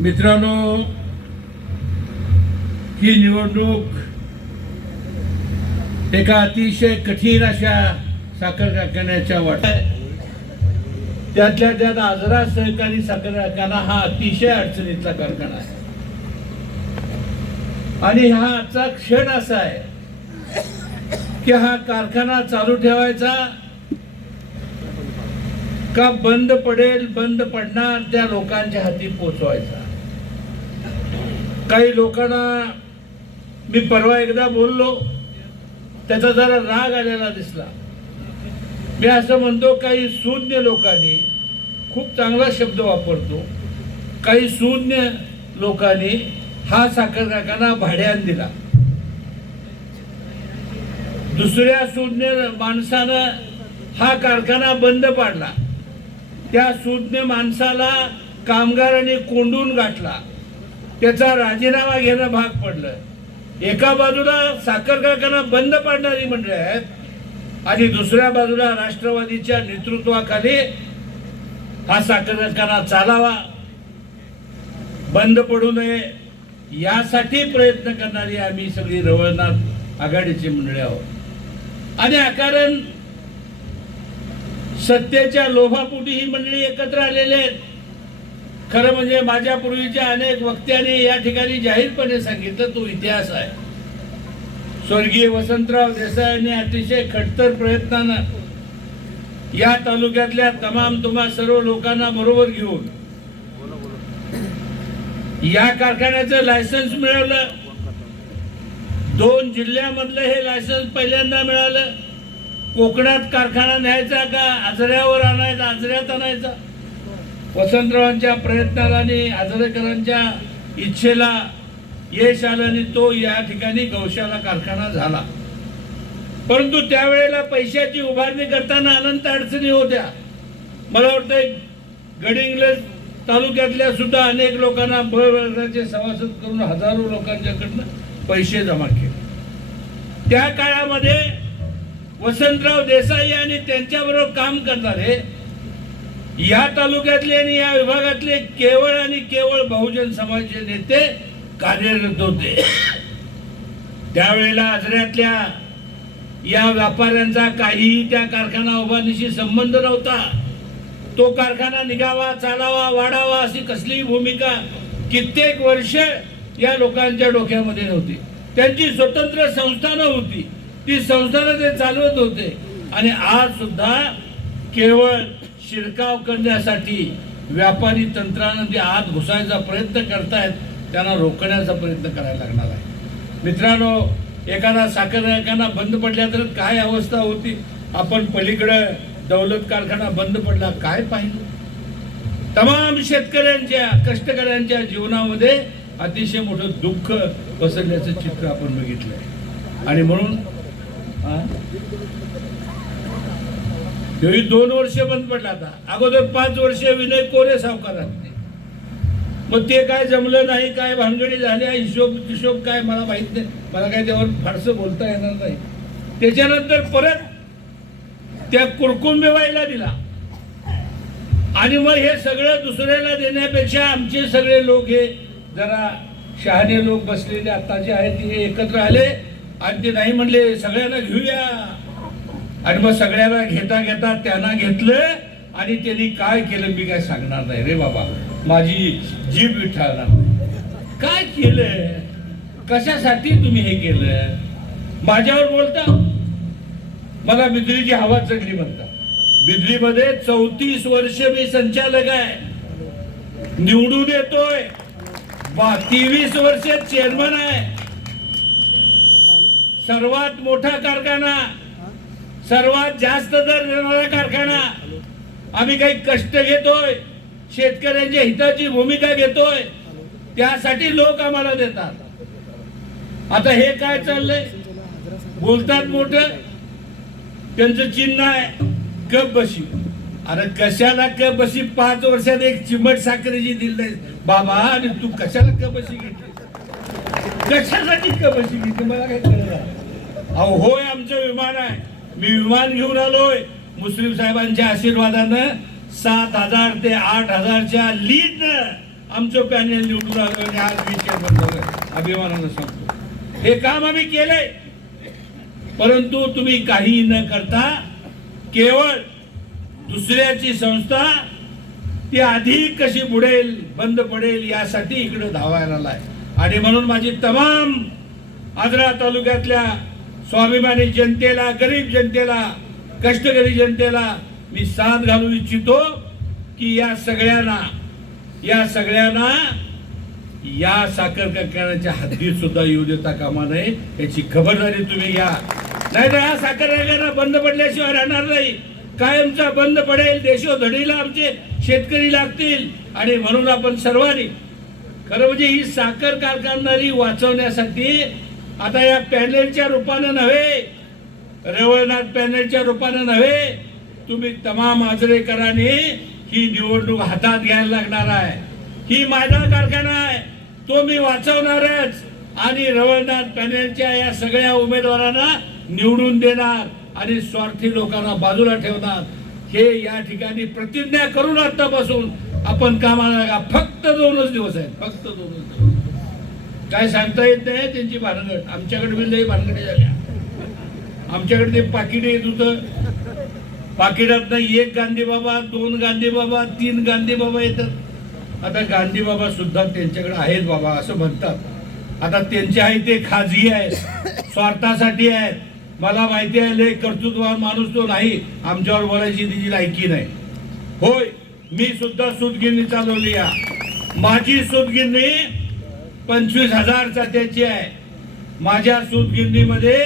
मित्रांनो ही निवडणूक एका अतिशय कठीण अशा साखर कारखान्याच्या वाट त्यातल्या त्यात आजरा सहकारी साखर कारखाना हा अतिशय अडचणीतला कारखाना आहे. आणि हा आजचा क्षण असा आहे की हा कारखाना चालू ठेवायचा का बंद पडेल बंद पडणार त्या लोकांच्या हाती पोचवायचा. काही लोकांना मी परवा एकदा बोललो त्याचा जरा राग आलेला दिसला. मी असं म्हणतो काही शून्य लोकांनी खूप चांगला शब्द वापरतो. काही शून्य लोकांनी हा साखर कारखाना भाड्यान दिला. दुसऱ्या शून्य माणसानं हा कारखाना बंद पाडला. त्या शून्य माणसाला कामगारांनी कोंडून गाठला. त्याचा राजीनामा घेणं भाग पडलं. एका बाजूला साखर कारखाना बंद पाडणारी मंडळी आहेत आणि दुसऱ्या बाजूला राष्ट्रवादीच्या नेतृत्वाखाली हा साखर कारखाना चालावा बंद पडू नये यासाठी प्रयत्न करणारी आम्ही सगळी रवळनाथ आघाडीची मंडळी आहोत. आणि अकारण सत्तेच्या लोभापोटी ही मंडळी एकत्र आलेले आहेत. खरं म्हणजे माझ्या पूर्वीच्या अनेक वक्त्यांनी या ठिकाणी जाहीरपणे सांगितलं तो इतिहास आहे. स्वर्गीय वसंतराव देसाईंनी अतिशय खडतर प्रयत्नानं या तालुक्यातल्या तमाम तुम्हा सर्व लोकांना बरोबर घेऊन या कारखान्याचं लायसन्स मिळवलं. दोन जिल्ह्यामधलं हे लायसन्स पहिल्यांदा मिळालं. कोकणात कारखाना न्यायचा का आजऱ्यावर आणायचा आजऱ्यात आणायचा? वसंतरावांच्या प्रयत्नाला आणि आजरेकरांच्या इच्छेला यश आलं आणि तो या ठिकाणी गौशाला कारखाना झाला. परंतु त्यावेळेला पैशाची उभारणी करताना अनंत अडचणी होत्या. मला वाटतं गडिंग्लज तालुक्यातल्या सुद्धा अनेक लोकांना बळवर्गाचे सभासद करून हजारो लोकांच्याकडनं पैसे जमा केले. त्या काळामध्ये वसंतराव देसाई आणि त्यांच्याबरोबर काम करणारे या तालुक्यातले आणि या विभागातले केवळ आणि केवळ बहुजन समाजचे नेते कार्यरत होते. त्यावेळेला आजऱ्यातल्या या व्यापाऱ्यांचा काहीही त्या कारखाना उभारणीशी संबंध नव्हता. तो कारखाना निघावा चालावा वाढावा अशी कसलीही भूमिका कित्येक वर्ष या लोकांच्या डोक्यामध्ये नव्हती. त्यांची स्वतंत्र संस्थानं होती. ती संस्थानं ते चालवत होते. आणि आज सुद्धा केवळ शिरकाव करण्यासाठी व्यापारी तंत्रानं जे आत घुसायचा प्रयत्न करतायत त्यांना रोखण्याचा प्रयत्न करायला लागणार आहे. मित्रांनो एखादा साखर कारखाना बंद पडल्या तर काय अवस्था होती? आपण पलीकडं दौलत कारखाना बंद पडला काय पाहिलं? तमाम शेतकऱ्यांच्या कष्टकऱ्यांच्या जीवनामध्ये अतिशय मोठं दुःख पसरल्याचं चित्र आपण बघितलं आहे आणि म्हणून हा? दोन वर्ष बंद पडला आता. अगोदर पाच वर्ष विनय कोरे सावकारांनी मग ते काय जमलं नाही काय भानगडी झाल्या हिशोब हिशोब काय मला माहीत नाही. मला काय त्यावर फारसं बोलता येणार नाही. त्याच्यानंतर परत त्या कुरकुंबेबाईला दिला. आणि मग हे सगळं दुसऱ्याला देण्यापेक्षा आमचे सगळे लोक हे जरा शहाणे लोक बसलेले आता जे आहेत ते एकत्र आले. आणि ते नाही म्हणले सगळ्यांना घेऊया. आणि मग सगळ्यांना घेता घेता त्यांना घेतलं आणि त्यांनी काय केलं मी काय सांगणार नाही. रे बाबा माझी जीभ विठाळणार नाही काय केलं? कशासाठी तुम्ही हे केलं? माझ्यावर बोलता? मला बिजलीची हवा चढली म्हणता. बिजलीमध्ये चौतीस वर्ष मी संचालक आहे. निवडून येतोय. बा तेवीस वर्ष चेअरमन आहे. सर्वात मोठा कारखाना. सर्वात जास्त दर देणारा कारखाना आम्ही काही कष्ट घेतोय शेतकऱ्यांच्या हिताची भूमिका घेतोय त्यासाठी लोक आम्हाला देतात. आता हे काय चाललंय? बोलतात मोठ त्यांचं चिन्ह आहे कप बशी. अरे कशाला कप बशी? पाच वर्षात एक चिमट साखरेची दिली बाबा आणि तू कशाला कप बशी घेतली? कशासाठी कप बशी घेतली? मला काय कळलं अहो होय आमचं विमान आहे. मी विमान घेऊन आलोय. मुस्लिम साहेबांच्या आशीर्वादानं सात हजार ते आठ हजारच्या लीड आमचं पॅनेल निवडून आलो आणि आज मी चेअरमन झालोय अभिमानानं सांगतो. हे काम आम्ही केलंय. परंतु तुम्ही काही न करता केवळ दुसऱ्याची संस्था ती अधिक कशी बुडेल बंद पडेल यासाठी इकडे धावायला आलाय. आणि म्हणून माझी तमाम आजरा तालुक्यातल्या स्वाभिमानी जनतेला गरीब जनतेला कष्टकरी जनतेला मी साथ घालू इच्छितो की या सगळ्यांना या सगळ्यांना या साखर कारखान्याच्या हद्दीत सुद्धा येऊ देता कामा नये याची खबरदारी तुम्ही घ्या. नाही तर हा साखर कारखाना बंद पडल्याशिवाय राहणार नाही. कायमचा बंद पडेल देशोधडीला आमचे शेतकरी लागतील. आणि म्हणून आपण सर्वांनी खरं म्हणजे ही साखर कारखानदारी वाचवण्यासाठी आता या पॅनेलच्या रूपानं नव्हे रवळनाथ पॅनेलच्या रूपानं नव्हे तुम्ही तमाम आजरेकरांनी ही निवडणूक हातात घ्यायला लागणार आहे. ही माझा कारखाना आहे तो मी वाचवणारच आणि रवळनाथ पॅनेलच्या या सगळ्या उमेदवारांना निवडून देणार आणि स्वार्थी लोकांना बाजूला ठेवणार. हे या ठिकाणी प्रतिज्ञा करून आतापासून आपण कामाला फक्त दोनच दिवस आहेत. फक्त दोनच दिवस. काय सांगता येत नाही त्यांची भानगड. आमच्याकडे बिल लई भानगडी झाल्या. आमच्याकडे ते पाकिट येत होतं. पाकिटात एक गांधी बाबा दोन गांधी बाबा तीन गांधी बाबा येतात. आता गांधी बाबा सुद्धा त्यांच्याकडे आहेत बाबा असं म्हणतात. आता त्यांचे आहे ते खाजगी आहेत. स्वार्थासाठी आहेत. मला माहिती आहे लय कर्तृत्ववान माणूस तो नाही. आमच्यावर बोलायची तिची लायकी नाही. होय मी सुद्धा सुतगिरणी चालवली या. माझी सुतगिरणी पंचवीस हजार त्याची आहे. माझ्या सूतगिरणीमध्ये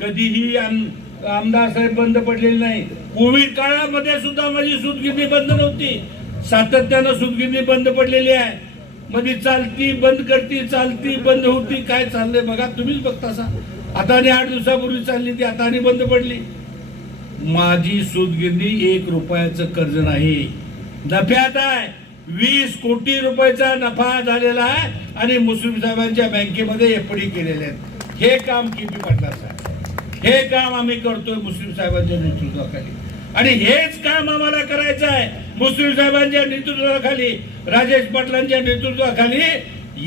कधीही आम- आमदार साहेब बंद पडलेले नाही. कोविड काळामध्ये सुद्धा माझी सूतगिरणी बंद नव्हती. सातत्यानं सूतगिरणी बंद पडलेली आहे. मध्ये चालती बंद करती चालती बंद होती. काय चाललंय बघा तुम्हीच बघता सा. आता आणि आठ दिवसापूर्वी चालली ती आता आणि बंद पडली. माझी सूतगिरणी एक रुपयाचं कर्ज नाही. नफ्यात आहे. वीस कोटी रुपयाचा नफा झालेला आहे आणि मुस्लिम साहेबांच्या बँकेमध्ये एफडी केलेले आहेत. हे काम किती पाटला साहेब हे काम आम्ही करतोय मुस्लिम साहेबांच्या नेतृत्वाखाली. आणि हेच काम आम्हाला करायचं आहे मुस्लिम साहेबांच्या नेतृत्वाखाली राजेश पाटलांच्या नेतृत्वाखाली.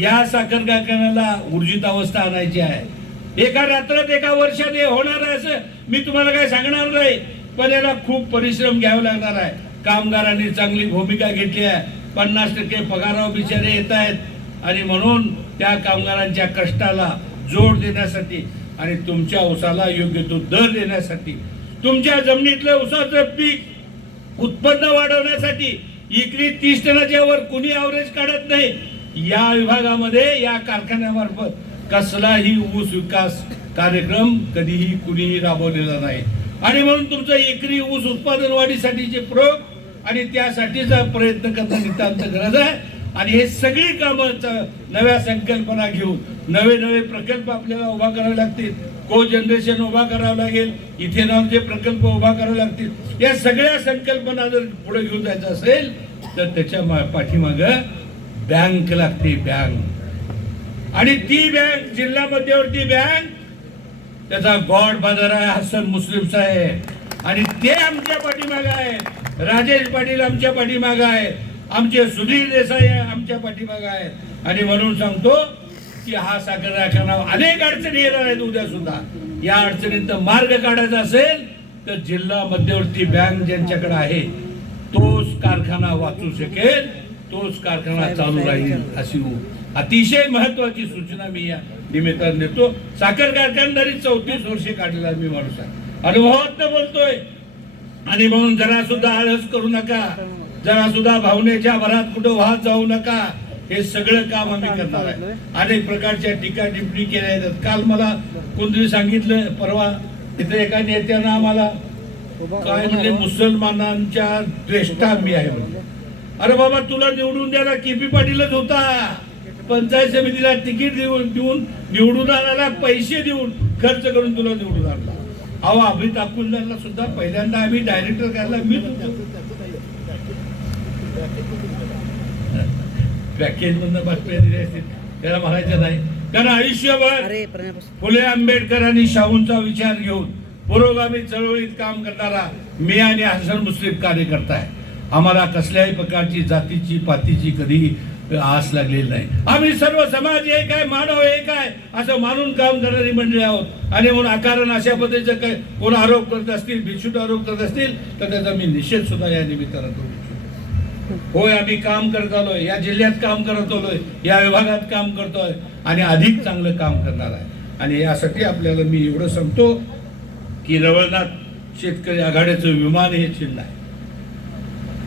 या साखर कारखान्याला ऊर्जित अवस्था आणायची आहे. एका रात्रात एका वर्षात हे होणार आहे असं मी तुम्हाला काय सांगणार नाही पण याला खूप परिश्रम घ्यावे लागणार आहे. कामगारांनी चांगली भूमिका घेतली आहे. पन्नास टक्के पगारावर बिचारे येत आहेत. आणि म्हणून त्या कामगारांच्या कष्टाला जोड देण्यासाठी आणि तुमच्या उसाला योग्य तो दर देण्यासाठी तुमच्या जमिनीतलं उसाचं पीक उत्पन्न वाढवण्यासाठी इकरी तीस टनाच्या वर कुणी ॲव्हरेज काढत नाही. या विभागामध्ये या कारखान्यामार्फत कसलाही ऊस विकास कार्यक्रम कधीही कुणीही राबवलेला नाही. आणि म्हणून तुमचं एकरी ऊस उत्पादन वाढीसाठीचे प्रयोग आणि त्यासाठीचा प्रयत्न करणं नितांत गरज आहे. आणि हे सगळी कामं नव्या संकल्पना घेऊन नवे नवे प्रकल्प आपल्याला उभा करावे लागतील. को जनरेशन उभा करावं लागेल. इथेनॉलचे प्रकल्प उभा करावे लागतील. या सगळ्या संकल्पना जर पुढे घेऊन जायचं असेल तर त्याच्या मा- पाठीमागं बँक लागते बँक. आणि ती बँक जिल्हा मध्यवर्ती बँक त्याचा गॉड फादर आहे हसन मुस्लिम साहेब. आणि ते आमच्या पाठीमागे आहेत. राजेश पाटील आमच्या मागे आहेत आमचे सुधीर देसाई आमच्या पाठीमागे आहेत आणि म्हणून सांगतो की हा साखर कारखाना अनेक अडचणी येणार आहेत उद्या सुद्धा. या अडचणींचा मार्ग काढायचा असेल तर जिल्हा मध्यवर्ती बँक ज्यांच्याकडे आहे तोच कारखाना वाचू शकेल तोच कारखाना चालू राहील अशी अतिशय महत्वाची सूचना मी या निमित्ताने देतो. साखर कारखानदारी चौतीस वर्षे काढलेला मी माणूस आहे. अनुभवात बोलतोय आणि म्हणून जरा सुद्धा आळस करू नका. जरा सुद्धा भावनेच्या भरात कुठं वाहत जाऊ नका. हे सगळं काम आम्ही करणार आहे. अनेक प्रकारच्या टीका टिप्पणी केल्या जातात काल मला कोणतरी सांगितलं परवा तिथे एका नेत्यानं आम्हाला काय म्हणजे मुसलमानांच्या द्वेष्टा मी आहे म्हणजे अरे बाबा तुला निवडून द्यायला केपी पाटीलच होता. पंचायत समितीला तिकीट देऊन देऊन निवडून आणायला पैसे देऊन खर्च करून तुला निवडून आणला. अहो अमित अकुलदारला सुद्धा पहिल्यांदा आम्ही डायरेक्टर करायला होतो. पॅकेज मधनं बातम्या दिल्या असतील. त्याला म्हणायचं नाही. कारण आयुष्यभर फुले आंबेडकर आणि शाहूंचा विचार घेऊन पुरोगामी चळवळीत काम करणारा मी आणि हसन मुस्लिम कार्यकर्ता आहे. आम्हाला कसल्याही प्रकारची जातीची पातीची कधी आस लागलेली नाही. आम्ही सर्व समाज एक आहे मानव एक आहे असं मानून काम करणारी मंडळी आहोत. आणि म्हणून आकारण अशा पद्धतीचं काय कोण आरोप करत असतील भिक्षुट आरोप करत असतील तर त्याचा मी निषेध सुद्धा या निमित्तानं करू होय आम्ही काम करत आलोय या जिल्ह्यात काम करत आलोय या विभागात काम करतोय आणि अधिक चांगलं काम करणार आहे. आणि यासाठी आपल्याला मी एवढं सांगतो की रवळनाथ शेतकरी आघाडीचं विमान हे चिन्ह आहे.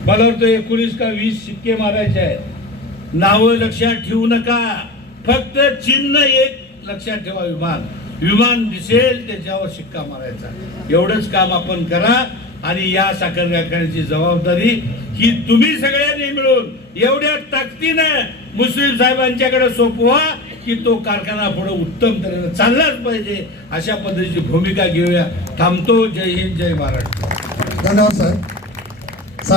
मला वाटतं एकोणीस का वीस शिक्के मारायचे आहेत. नावं लक्षात ठेवू नका. फक्त चिन्ह एक लक्षात ठेवा विमान. विमान दिसेल त्याच्यावर शिक्का मारायचा. एवढंच काम आपण करा आणि या साखर कारखान्याची जबाबदारी ही तुम्ही सगळ्यांनी मिळून एवढ्या ताकदीनं मुस्लिम साहेबांच्याकडे सोपवा की तो कारखाना पुढे उत्तम तऱ्हेनं चाललाच पाहिजे. अशा पद्धतीची भूमिका घेऊया. थांबतो. जय हिंद जय महाराष्ट्र. धन्यवाद साहेब